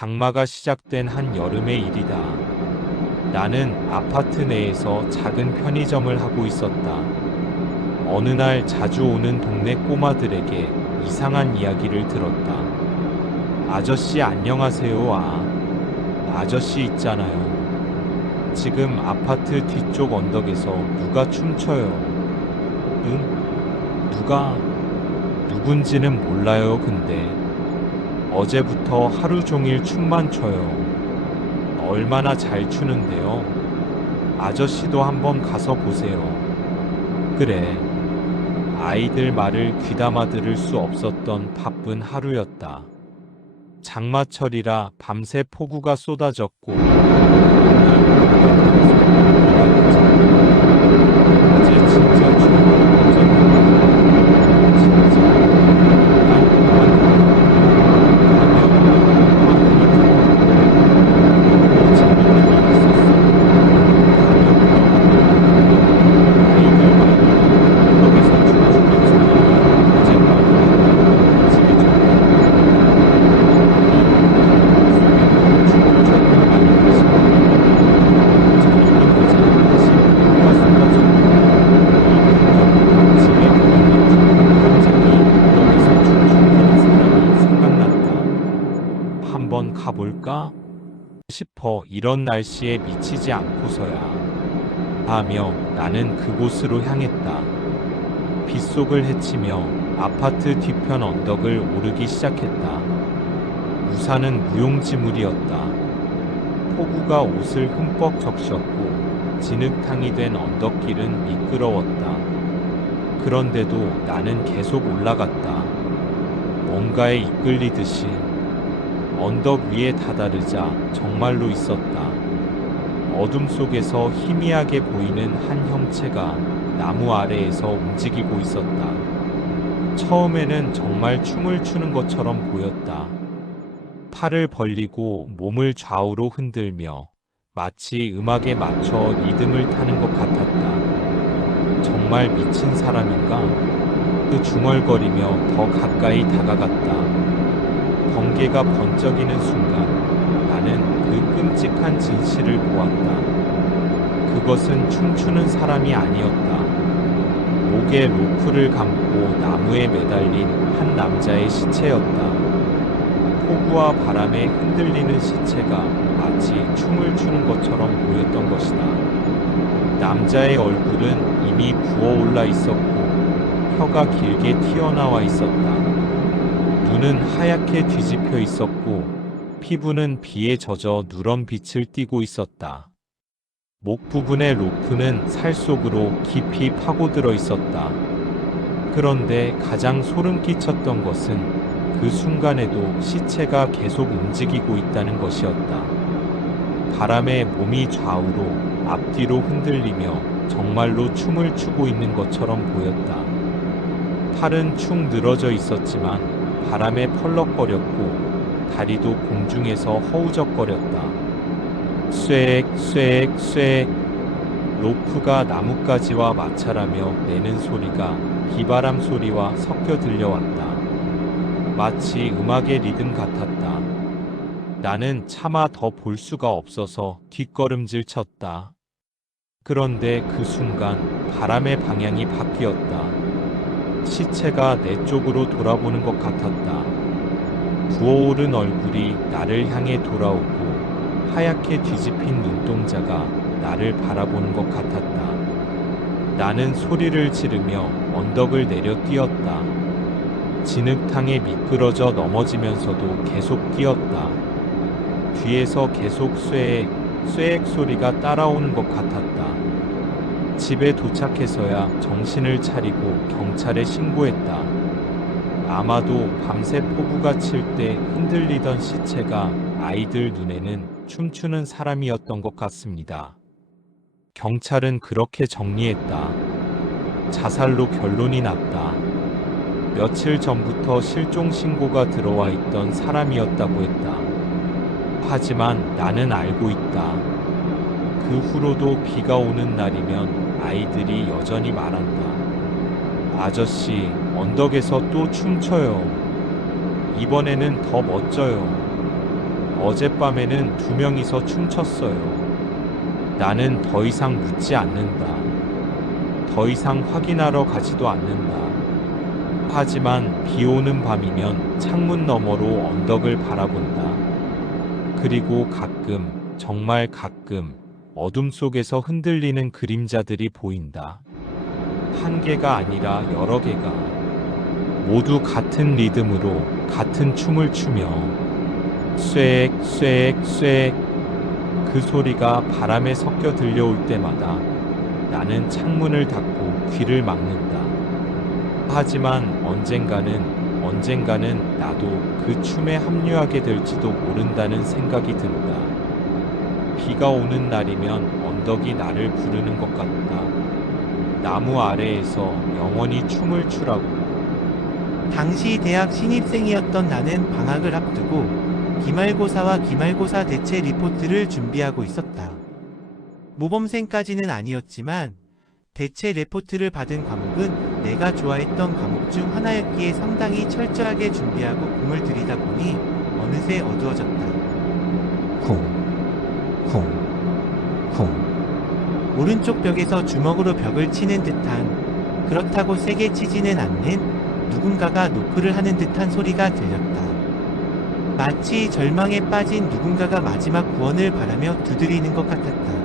장마가 시작된 한 여름의 일이다. 나는 아파트 내에서 작은 편의점을 하고 있었다. 어느 날 자주 오는 동네 꼬마들에게 이상한 이야기를 들었다. 아저씨 안녕하세요. 아저씨 있잖아요. 지금 아파트 뒤쪽 언덕에서 누가 춤춰요. 누가? 누군지는 몰라요. 근데 어제부터 하루 종일 춤만 춰요. 얼마나 잘 추는데요. 아저씨도 한번 가서 보세요. 그래. 아이들 말을 귀담아 들을 수 없었던 바쁜 하루였다. 장마철이라 밤새 폭우가 쏟아졌고 어제 진짜 춥었잖아. 진짜 난 재밌는 일 있었어. 아이들 말로 여기서 춤추면서 어젯밤에 집에 한번 가볼까 싶어. 이런 날씨에 미치지 않고서야 하며 나는 그곳으로 향했다. 빗속을 헤치며 아파트 뒤편 언덕을 오르기 시작했다. 우산은 무용지물이었다. 폭우가 옷을 흠뻑 적셨고 진흙탕이 된 언덕길은 미끄러웠다. 그런데도 나는 계속 올라갔다. 뭔가에 이끌리듯이. 언덕 위에 다다르자 정말로 있었다. 어둠 속에서 희미하게 보이는 한 형체가 나무 아래에서 움직이고 있었다. 처음에는 정말 춤을 추는 것처럼 보였다. 팔을 벌리고 몸을 좌우로 흔들며 마치 음악에 맞춰 리듬을 타는 것 같았다. 정말 미친 사람인가? 그 중얼거리며 더 가까이 다가갔다. 번개가 번쩍이는 순간 나는 그 끔찍한 진실을 보았다. 그것은 춤추는 사람이 아니었다. 목에 로프를 감고 나무에 매달린 한 남자의 시체였다. 폭우와 바람에 흔들리는 시체가 마치 춤을 추는 것처럼 보였던 것이다. 남자의 얼굴은 이미 부어올라 있었고 혀가 길게 튀어나와 있었다. 눈은 하얗게 뒤집혀 있었고 피부는 비에 젖어 누런 빛을 띠고 있었다. 목 부분의 로프는 살 속으로 깊이 파고들어 있었다. 그런데 가장 소름 끼쳤던 것은 그 순간에도 시체가 계속 움직이고 있다는 것이었다. 바람에 몸이 좌우로 앞뒤로 흔들리며 정말로 춤을 추고 있는 것처럼 보였다. 팔은 축 늘어져 있었지만 바람에 펄럭거렸고 다리도 공중에서 허우적거렸다. 쇠액 쇠액 쇠액. 로프가 나뭇가지와 마찰하며 내는 소리가 비바람 소리와 섞여 들려왔다. 마치 음악의 리듬 같았다. 나는 차마 더 볼 수가 없어서 뒷걸음질 쳤다. 그런데 그 순간 바람의 방향이 바뀌었다. 시체가 내 쪽으로 돌아보는 것 같았다. 부어오른 얼굴이 나를 향해 돌아오고 하얗게 뒤집힌 눈동자가 나를 바라보는 것 같았다. 나는 소리를 지르며 언덕을 내려 뛰었다. 진흙탕에 미끄러져 넘어지면서도 계속 뛰었다. 뒤에서 계속 쇠액, 쇠액 소리가 따라오는 것 같았다. 집에 도착해서야 정신을 차리고 경찰에 신고했다. 아마도 밤새 폭우가 칠 때 흔들리던 시체가 아이들 눈에는 춤추는 사람이었던 것 같습니다. 경찰은 그렇게 정리했다. 자살로 결론이 났다. 며칠 전부터 실종 신고가 들어와 있던 사람이었다고 했다. 하지만 나는 알고 있다. 그 후로도 비가 오는 날이면 아이들이 여전히 말한다. 아저씨, 언덕에서 또 춤춰요. 이번에는 더 멋져요. 어젯밤에는 2명이서 춤췄어요. 나는 더 이상 묻지 않는다. 더 이상 확인하러 가지도 않는다. 하지만 비 오는 밤이면 창문 너머로 언덕을 바라본다. 그리고 가끔, 정말 가끔 어둠 속에서 흔들리는 그림자들이 보인다. 한 개가 아니라 여러 개가 모두 같은 리듬으로 같은 춤을 추며 쇠액 쇠액 쇠액 그 소리가 바람에 섞여 들려올 때마다 나는 창문을 닫고 귀를 막는다. 하지만 언젠가는 나도 그 춤에 합류하게 될지도 모른다는 생각이 든다. 비가 오는 날이면 언덕이 나를 부르는 것 같다. 나무 아래에서 영원히 춤을 추라고. 당시 대학 신입생이었던 나는 방학을 앞두고 기말고사와 기말고사 대체 리포트를 준비하고 있었다. 모범생까지는 아니었지만 대체 레포트를 받은 과목은 내가 좋아했던 과목 중 하나였기에 상당히 철저하게 준비하고 공을 들이다 보니 어느새 어두워졌다. 콩. 오른쪽 벽에서 주먹으로 벽을 치는 듯한, 그렇다고 세게 치지는 않는 누군가가 노크를 하는 듯한 소리가 들렸다. 마치 절망에 빠진 누군가가 마지막 구원을 바라며 두드리는 것 같았다.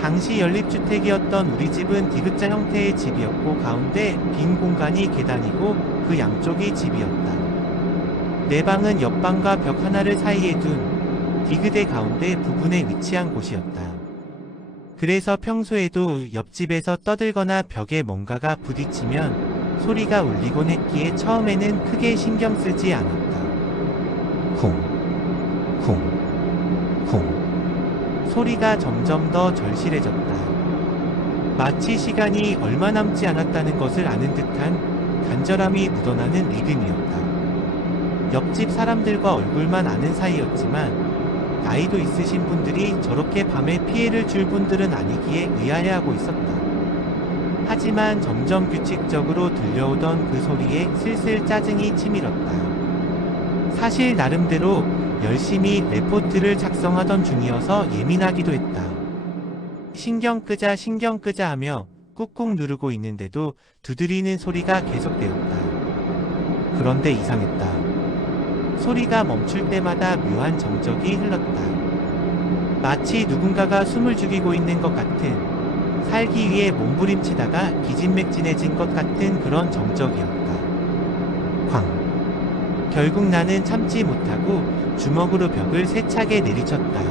당시 연립주택이었던 우리 집은 디귿자 형태의 집이었고 가운데 빈 공간이 계단이고 그 양쪽이 집이었다. 내 방은 옆방과 벽 하나를 사이에 둔 디귿의 가운데 부분에 위치한 곳이었다. 그래서 평소에도 옆집에서 떠들거나 벽에 뭔가가 부딪히면 소리가 울리곤 했기에 처음에는 크게 신경 쓰지 않았다. 콩. 소리가 점점 더 절실해졌다. 마치 시간이 얼마 남지 않았다는 것을 아는 듯한 간절함이 묻어나는 리듬이었다. 옆집 사람들과 얼굴만 아는 사이였지만 나이도 있으신 분들이 저렇게 밤에 피해를 줄 분들은 아니기에 의아해하고 있었다. 하지만 점점 규칙적으로 들려오던 그 소리에 슬슬 짜증이 치밀었다. 사실 나름대로 열심히 레포트를 작성하던 중이어서 예민하기도 했다. 신경 끄자 하며 꾹꾹 누르고 있는데도 두드리는 소리가 계속되었다. 그런데 이상했다. 소리가 멈출 때마다 묘한 정적이 흘렀다. 마치 누군가가 숨을 죽이고 있는 것 같은, 살기 위해 몸부림치다가 기진맥진해진 것 같은 그런 정적이었다. 쾅. 결국 나는 참지 못하고 주먹으로 벽을 세차게 내리쳤다.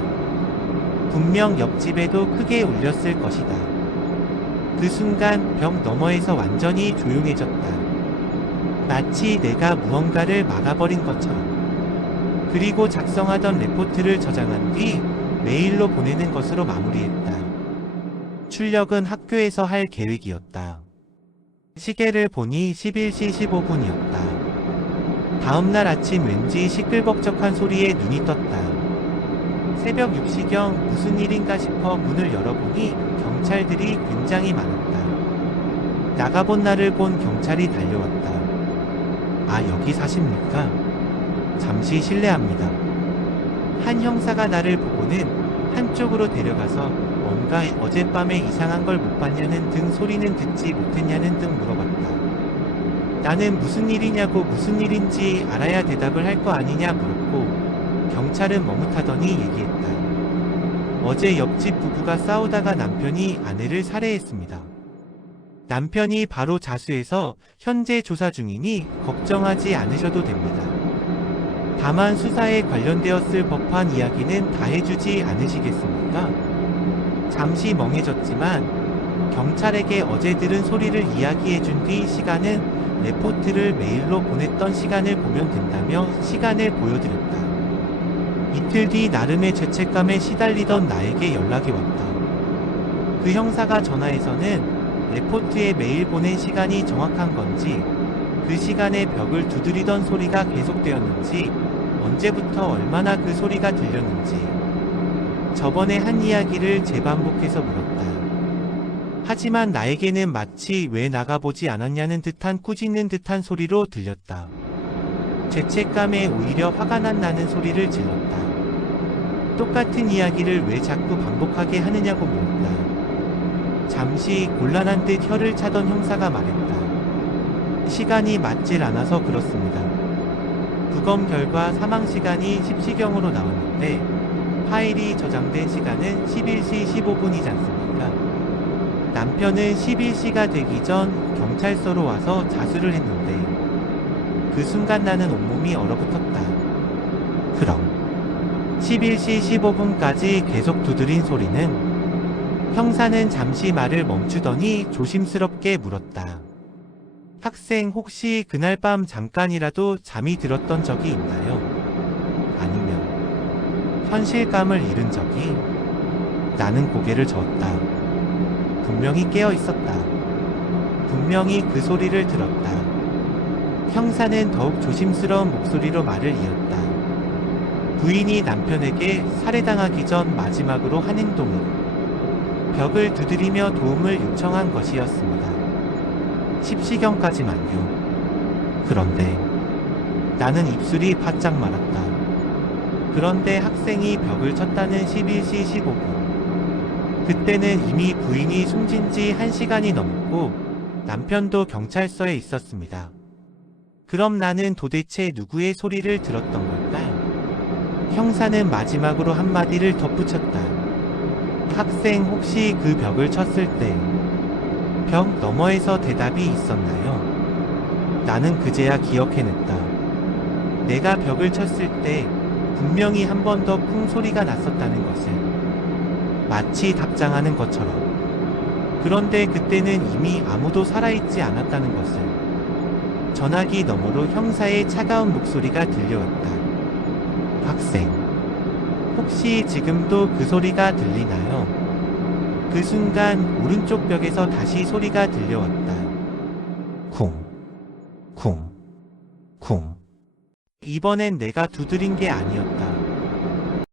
분명 옆집에도 크게 울렸을 것이다. 그 순간 벽 너머에서 완전히 조용해졌다. 마치 내가 무언가를 막아버린 것처럼. 그리고 작성하던 레포트를 저장한 뒤 메일로 보내는 것으로 마무리했다. 출력은 학교에서 할 계획이었다. 시계를 보니 11시 15분이었다. 다음날 아침 왠지 시끌벅적한 소리에 눈이 떴다. 새벽 6시경 무슨 일인가 싶어 문을 열어보니 경찰들이 굉장히 많았다. 나가본 나를 본 경찰이 달려왔다. 아, 여기 사십니까? 잠시 실례합니다. 한 형사가 나를 보고는 한쪽으로 데려가서 뭔가 어젯밤에 이상한 걸 못 봤냐는 등 소리는 듣지 못했냐는 등 물어봤다. 나는 무슨 일이냐고 무슨 일인지 알아야 대답을 할 거 아니냐 물었고 경찰은 머뭇하더니 얘기했다. 어제 옆집 부부가 싸우다가 남편이 아내를 살해했습니다. 남편이 바로 자수해서 현재 조사 중이니 걱정하지 않으셔도 됩니다. 다만 수사에 관련되었을 법한 이야기는 다 해주지 않으시겠습니까? 잠시 멍해졌지만 경찰에게 어제 들은 소리를 이야기해준 뒤 시간은 레포트를 메일로 보냈던 시간을 보면 된다며 시간을 보여드렸다. 이틀 뒤 나름의 죄책감에 시달리던 나에게 연락이 왔다. 그 형사가 전화해서는 레포트에 메일 보낸 시간이 정확한 건지, 그 시간에 벽을 두드리던 소리가 계속되었는지, 언제부터 얼마나 그 소리가 들렸는지, 저번에 한 이야기를 재반복해서 물었다. 하지만 나에게는 마치 왜 나가보지 않았냐는 듯한 꾸짖는 듯한 소리로 들렸다. 죄책감에 오히려 화가 난 나는 소리를 질렀다. 똑같은 이야기를 왜 자꾸 반복하게 하느냐고 물었다. 잠시 곤란한 듯 혀를 차던 형사가 말했다. 시간이 맞질 않아서 그렇습니다. 부검 결과 사망 시간이 10시경으로 나왔는데 파일이 저장된 시간은 11시 15분이지 않습니까? 남편은 11시가 되기 전 경찰서로 와서 자수를 했는데 그 순간 나는 온몸이 얼어붙었다. 그럼 11시 15분까지 계속 두드린 소리는? 형사는 잠시 말을 멈추더니 조심스럽게 물었다. 학생 혹시 그날 밤 잠깐이라도 잠이 들었던 적이 있나요? 아니면 현실감을 잃은 적이? 나는 고개를 저었다. 분명히 깨어 있었다. 분명히 그 소리를 들었다. 형사는 더욱 조심스러운 목소리로 말을 이었다. 부인이 남편에게 살해당하기 전 마지막으로 한 행동은 벽을 두드리며 도움을 요청한 것이었습니다. 10시경까지만요. 그런데 나는 입술이 바짝 말았다. 그런데 학생이 벽을 쳤다는 11시 15분. 그때는 이미 부인이 숨진 지 1시간이 넘었고 남편도 경찰서에 있었습니다. 그럼 나는 도대체 누구의 소리를 들었던 걸까? 형사는 마지막으로 한마디를 덧붙였다. 학생 혹시 그 벽을 쳤을 때 벽 너머에서 대답이 있었나요? 나는 그제야 기억해냈다. 내가 벽을 쳤을 때 분명히 한 번 더 쿵 소리가 났었다는 것을. 마치 답장하는 것처럼. 그런데 그때는 이미 아무도 살아있지 않았다는 것을. 전화기 너머로 형사의 차가운 목소리가 들려왔다. 학생, 혹시 지금도 그 소리가 들리나요? 그 순간 오른쪽 벽에서 다시 소리가 들려왔다. 쿵, 쿵, 쿵. 이번엔 내가 두드린 게 아니었다.